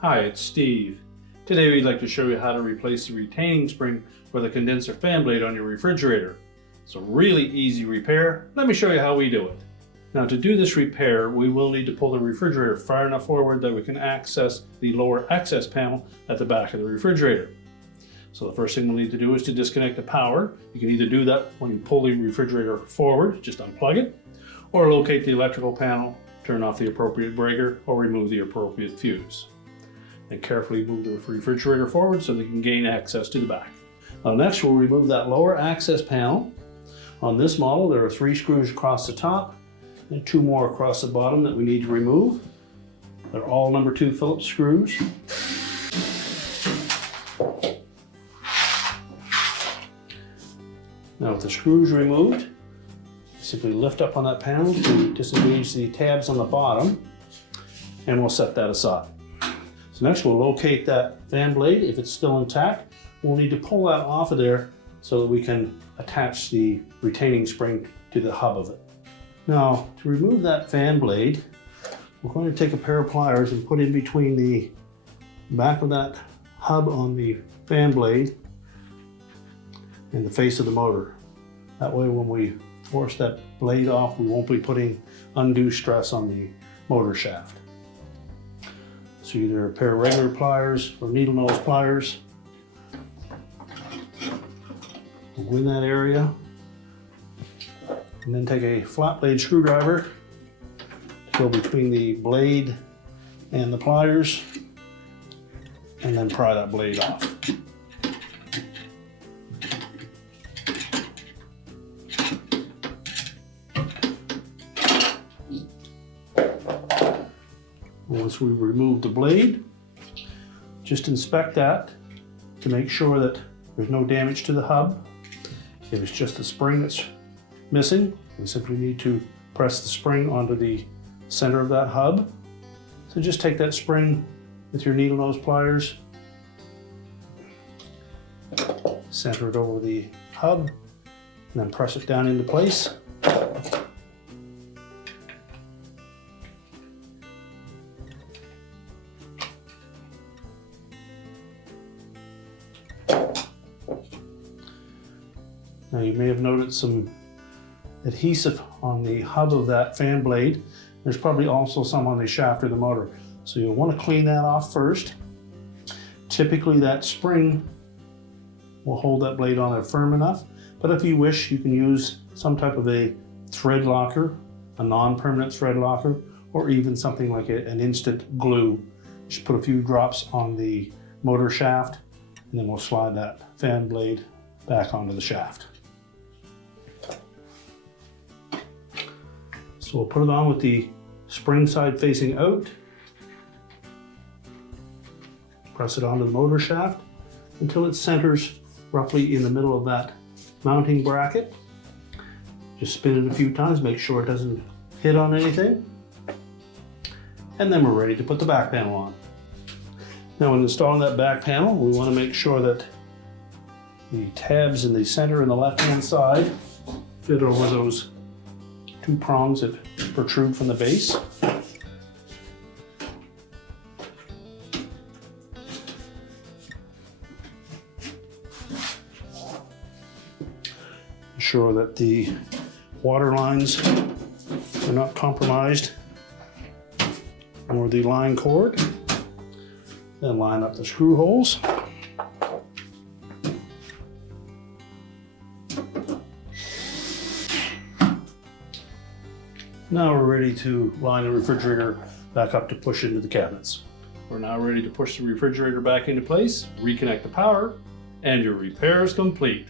Hi, it's Steve. Today we'd like to show you how to replace the retaining spring for the condenser fan blade on your refrigerator. It's a really easy repair. Let me show you how we do it. Now, to do this repair, we will need to pull the refrigerator far enough forward that we can access the lower access panel at the back of the refrigerator. So the first thing we'll need to do is to disconnect the power. You can either do that when you pull the refrigerator forward, just unplug it, or locate the electrical panel, turn off the appropriate breaker, or remove the appropriate fuse. And carefully move the refrigerator forward so they can gain access to the back. Now next, we'll remove that lower access panel. On this model, there are 3 screws across the top and 2 more across the bottom that we need to remove. They're all number 2 Phillips screws. Now with the screws removed, simply lift up on that panel to disengage the tabs on the bottom, and we'll set that aside. So next we'll locate that fan blade. If it's still intact, we'll need to pull that off of there so that we can attach the retaining spring to the hub of it. Now, to remove that fan blade, we're going to take a pair of pliers and put in between the back of that hub on the fan blade and the face of the motor. That way when we force that blade off, we won't be putting undue stress on the motor shaft. So either a pair of regular pliers or needle nose pliers. We'll go in that area and then take a flat blade screwdriver to go between the blade and the pliers and then pry that blade off. Once we remove the blade, just inspect that to make sure that there's no damage to the hub. If it's just the spring that's missing, we simply need to press the spring onto the center of that hub. So just take that spring with your needle nose pliers, center it over the hub, and then press it down into place. Now you may have noted some adhesive on the hub of that fan blade. There's probably also some on the shaft of the motor. So you'll want to clean that off first. Typically that spring will hold that blade on there firm enough, but if you wish, you can use some type of a thread locker, a non-permanent thread locker, or even something like an instant glue. Just put a few drops on the motor shaft, and then we'll slide that fan blade back onto the shaft. So we'll put it on with the spring side facing out. Press it onto the motor shaft until it centers roughly in the middle of that mounting bracket. Just spin it a few times, make sure it doesn't hit on anything. And then we're ready to put the back panel on. Now when installing that back panel, we want to make sure that the tabs in the center and the left-hand side fit over those 2 prongs that protrude from the base. Ensure that the water lines are not compromised, or the line cord. Then line up the screw holes. Now we're ready to line the refrigerator back up to push into the cabinets. We're now ready to push the refrigerator back into place, reconnect the power, and your repair is complete.